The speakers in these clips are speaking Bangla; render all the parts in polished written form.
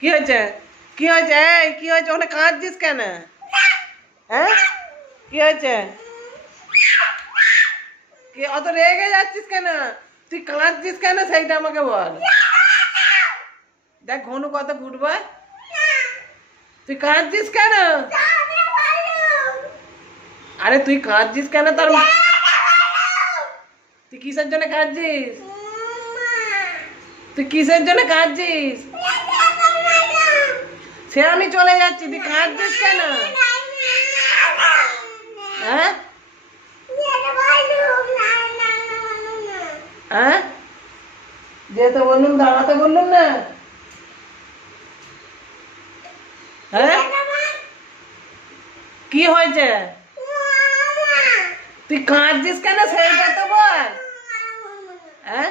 কি হয়েছে? কি হয়েছে? এই কি হয়েছে? ওখানে কাঁদছিস কেন? হ্যাঁ, কি হয়েছে? কি অত রেগে যাচ্ছিস কেন? তুই কাঁদছিস কেন সেইটা আমাকে বল। দেখ ঘনু কত ফুটবে। তুই কাঁদছিস কেন? আরে তুই কাঁদছিস কেন? তার তুই কিসের জন্য কাঁদছিস? তুই কিসের জন্য কাঁদছিস? সে আমি চলে যাচ্ছি, তুই কাঁদছিস কেন? হ্যাঁ হ্যাঁ, যেতে বললুম, দাঁড়াতে বললুম না। হ্যাঁ, কি হয়েছে? তুই কাঁদছিস কেন সেইটা তো বল। হ্যাঁ,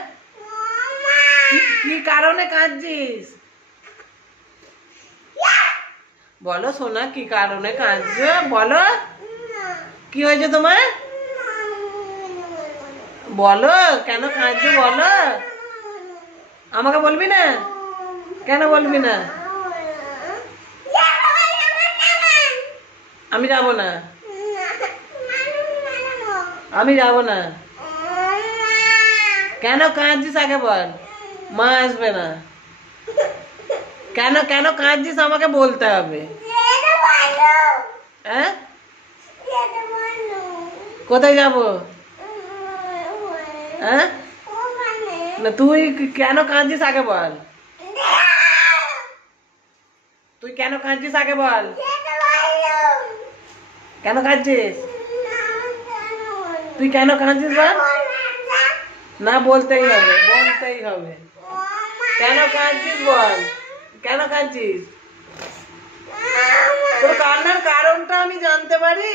কি কারণে কাঁদছিস বলো সোনা, কি কারণে কাঁদছো বলো। কি হয়েছে তোমার? বলো কেন কাঁদছো বলো। আমাকে বলবি না? কেন বলবি না? আমি যাব না, আমি যাব না। কেন কাঁদছিস আগে বল। মা আসবে না কেন? কেন কাঁদছিস আমাকে বলতে হবে। হ্যাঁ, কোথায় যাব? হ্যাঁ, না তুই কেন কাঁদছিস আগে বল। তুই কেন কাঁদছিস আগে বল। কেন কাঁদছিস? তুই কেন কাঁদছিস বল। না বলতেই হবে, বলতেই হবে। কেন কাঁদছিস বল। কেন কাঁদছিস? তোর কান্নার কারণটা আমি জানতে পারি?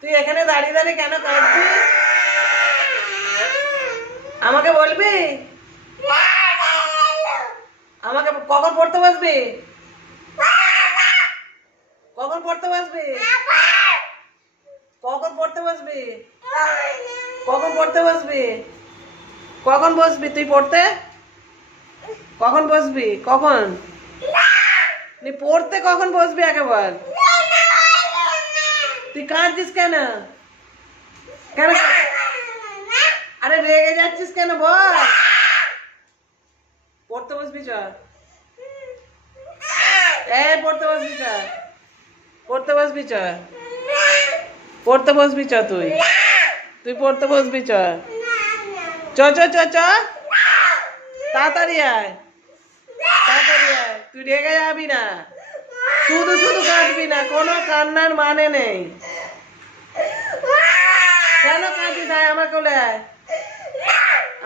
তুই এখানে দাঁড়িয়ে দাঁড়িয়ে কেন কাঁদছিস আমাকে বলবি? আমাকে কখন পড়তে বসবি? কখন পড়তে বসবি? কখন পড়তে বসবি? কখন পড়তে বসবি? কখন বসবি তুই পড়তে? কখন বসবি? কখন পড়তে কখন বসবি আগে বল। তুই কাঁদছিস কেন? কেন? আরে রেগে যাচ্ছিস কেন বল। পড়তে বসবি চ। এই পড়তে বসবি চ, পড়তে বসবি চ, পড়তে বসবি চ। তুই তুই পড়তে বসবি চ। চ চ চ চ, তাড়াতাড়ি আয়, তাড়াতাড়ি আয়। তুই রেগে যাবি না, শুধু শুধু কাঁদবি না, কোনো কান্নার মানে নেই। কেন কাঁদিস? আয় আমার কোলে, আয়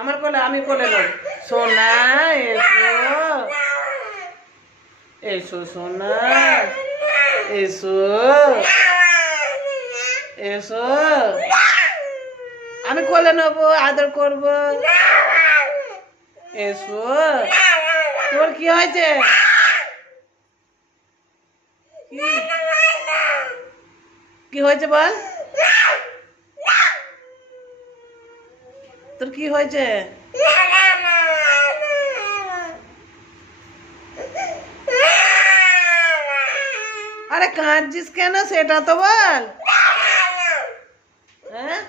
আমার কোলে, আমি কোলে নেব। সোনা এসো, এসো সোনা, এসো, এসো, আমি কোলে নেবো, আদর করবো। এসো। তোর কি হয়েছে? কি হয়েছে বল। তোর কি হয়েছে? আরে কাঁদছিস কেন সেটা তো বল। হ্যাঁ,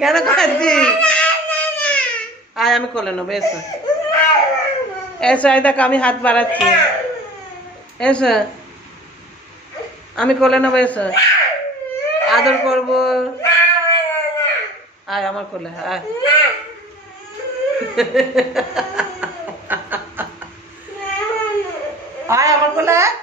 কেন কাঁদছিস? আয় আমি কোলে নেবো, এসো, এসো। এই দেখ আমি হাত বাড়াচ্ছি, এসো, আমি কোলে নেবো, এসো, আদর করবো। আয় আমার কোলে, আয়। আয় আমার কোলে, আয়।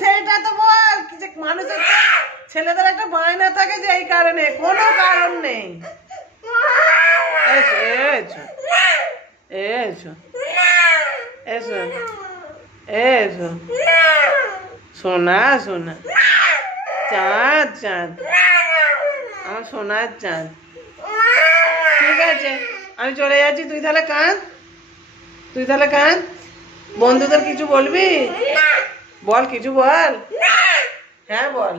সেটা তো বল। মানুষের ছেলেদের একটা বায়না থাকে যে এই কারণে, কোনো কারণ নেই। এসো এসো এসো এসো এসো, সোনা সোনা, চাঁদ চাঁদ, আমার সোনার চাঁদ। ঠিক আছে আমি চলে যাচ্ছি, তুই তাহলে কাঁদ, তুই তাহলে কাঁদ। বন্ধুদের কিছু বলবি? বল, কিছু বল। হ্যাঁ বল।